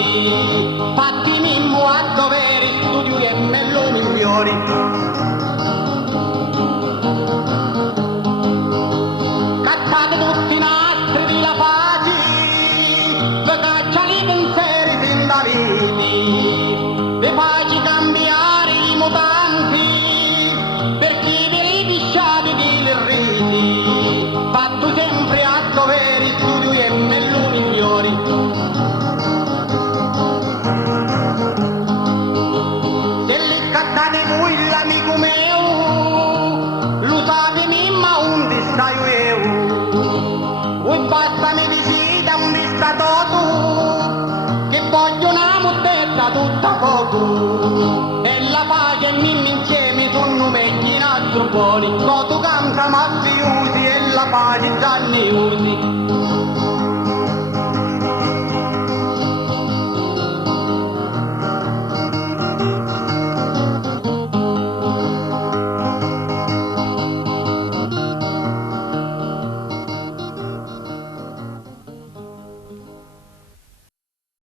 viti, fatti mimmo a doveri, studio e mello migliori. Cattate tutti i nastri di la pace, vi cacciano i pensieri sin da viti, vi facci cambiare i mutanti, per chi vi ripisciate di riti, fatto sempre a doveri, studio e mello